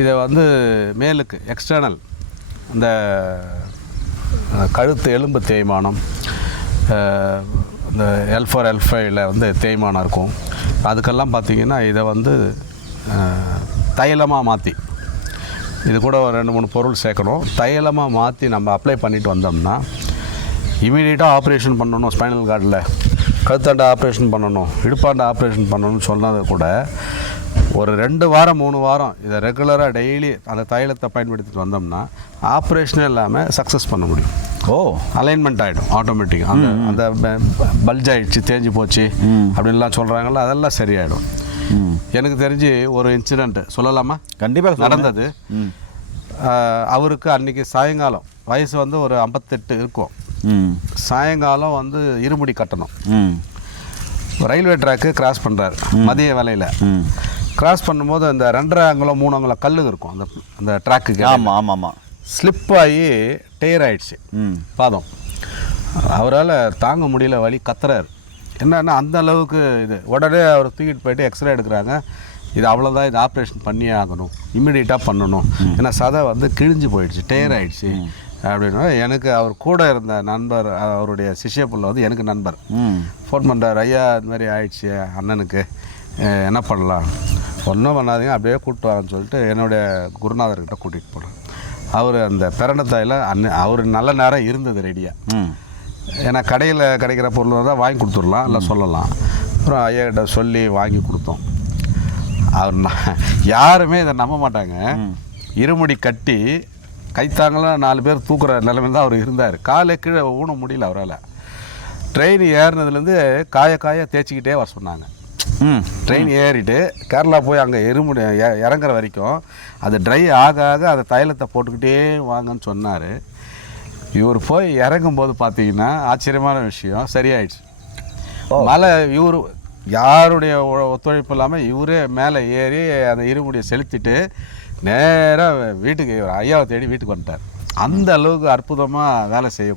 இதை வந்து மேலுக்கு எக்ஸ்டர்னல் இந்த கழுத்து எலும்பு தேய்மானம், இந்த L4 L5ல வந்து தேய்மானம் இருக்கும். அதுக்கெல்லாம் பார்த்திங்கன்னா இதை வந்து தைலமாக மாற்றி, இது கூட ஒரு 2-3 பொருள் சேர்க்கணும். தைலமாக மாற்றி நம்ம அப்ளை பண்ணிட்டு வந்தோம்னா இமீடியட்டாக ஆப்ரேஷன் பண்ணணும். ஸ்பைனல் கார்டில் கழுத்தாண்ட ஆப்ரேஷன் பண்ணணும், இடுப்பாண்ட ஆப்ரேஷன் பண்ணணும்னு சொன்னது கூட ஒரு 2 வாரம் 3 வாரம் இதை ரெகுலராக டெய்லி அந்த தைலத்தை பயன்படுத்திட்டு வந்தோம்னா ஆப்ரேஷனே இல்லாமல் சக்ஸஸ் பண்ண முடியும். அலைன்மெண்ட் ஆகிடும் ஆட்டோமேட்டிக். அந்த பல்ஜ் ஆகிடுச்சு, தேஞ்சு போச்சு அப்படின்லாம் சொல்கிறாங்களோ அதெல்லாம் சரியாயிடும். எனக்கு தெரிஞ்சு ஒரு இன்சிடெண்ட் சொல்லலாமா? கண்டிப்பாக நடந்தது. அவருக்கு அன்றைக்கி சாயங்காலம் வயசு வந்து ஒரு 58 இருக்கும். சாயங்காலம் வந்து இருமுடி கட்டணும். ரயில்வே ட்ராக்கு கிராஸ் பண்ணுறாரு மதிய வேலையில். கிராஸ் பண்ணும்போது அந்த 2.5 அங்குலம் 3 அங்குலம் கல்லுங்க இருக்கும் அந்த ட்ராக்குக்கு. ஆமாம் ஸ்லிப் ஆகி டயர் ஆகிடுச்சு பாதம். அவரால் தாங்க முடியல, வலி கத்துறாரு. என்னன்னா அந்த அளவுக்கு இது. உடனே அவர் தூக்கிட்டு போயிட்டு எக்ஸ்ரே எடுக்கிறாங்க. இது அவ்வளோதான், இது ஆப்ரேஷன் பண்ணியே ஆகணும், இம்மிடியட்டாக பண்ணணும். ஏன்னா சதை வந்து கிழிஞ்சு போயிடுச்சு, டயர் ஆகிடுச்சு அப்படின்னா. எனக்கு அவர் கூட இருந்த நண்பர், அவருடைய சிஷ்ய புள்ள வந்து எனக்கு நண்பர், ஃபோன் பண்ணுறாரு, ஐயா இது மாதிரி ஆயிடுச்சு அண்ணனுக்கு, என்ன பண்ணலாம்? ஒன்றும் பண்ணாதீங்க, அப்படியே கூப்பிட்டு வாங்கன்னு சொல்லிட்டு என்னுடைய குருநாதர்கிட்ட கூட்டிகிட்டு போகிறேன். அவர் அந்த பிறண்டத்தாயில் அவர் நல்ல நேரம் இருந்தது ரெடியாக. ஏன்னா கடையில் கிடைக்கிற பொருள் தான் வாங்கி கொடுத்துடலாம், இல்லை சொல்லலாம். அப்புறம் ஐயா கிட்ட சொல்லி வாங்கி கொடுத்தோம். அவர் யாருமே இதை நம்ப மாட்டாங்க. இருமுடி கட்டி கைத்தாங்கலாம் 4 பேர் தூக்குற நிலைமையில் தான் அவர் இருந்தார். காலை கீழே ஊன முடியல அவரால். ட்ரெயின் ஏறினதுலேருந்து காய தேய்ச்சிக்கிட்டே வர சொன்னாங்க. ட்ரெயின் ஏறிட்டு கேரளா போய் அங்கே இறங்குற வரைக்கும் அது ட்ரை ஆக அதை தைலத்தை போட்டுக்கிட்டே வாங்கன்னு சொன்னார். இவர் போய் இறங்கும்போது பார்த்தீங்கன்னா ஆச்சரியமான விஷயம், சரியாயிடுச்சு. மலை இவர் யாருடைய ஒத்துழைப்பு இல்லாமல் இவரே மேலே ஏறி அந்த இருமுடியை செலுத்திட்டு நேராக வீட்டுக்கு ஐயாவை தேடி வீட்டுக்கு வந்துட்டார். அந்த அளவுக்கு அற்புதமாக வேலை செய்ய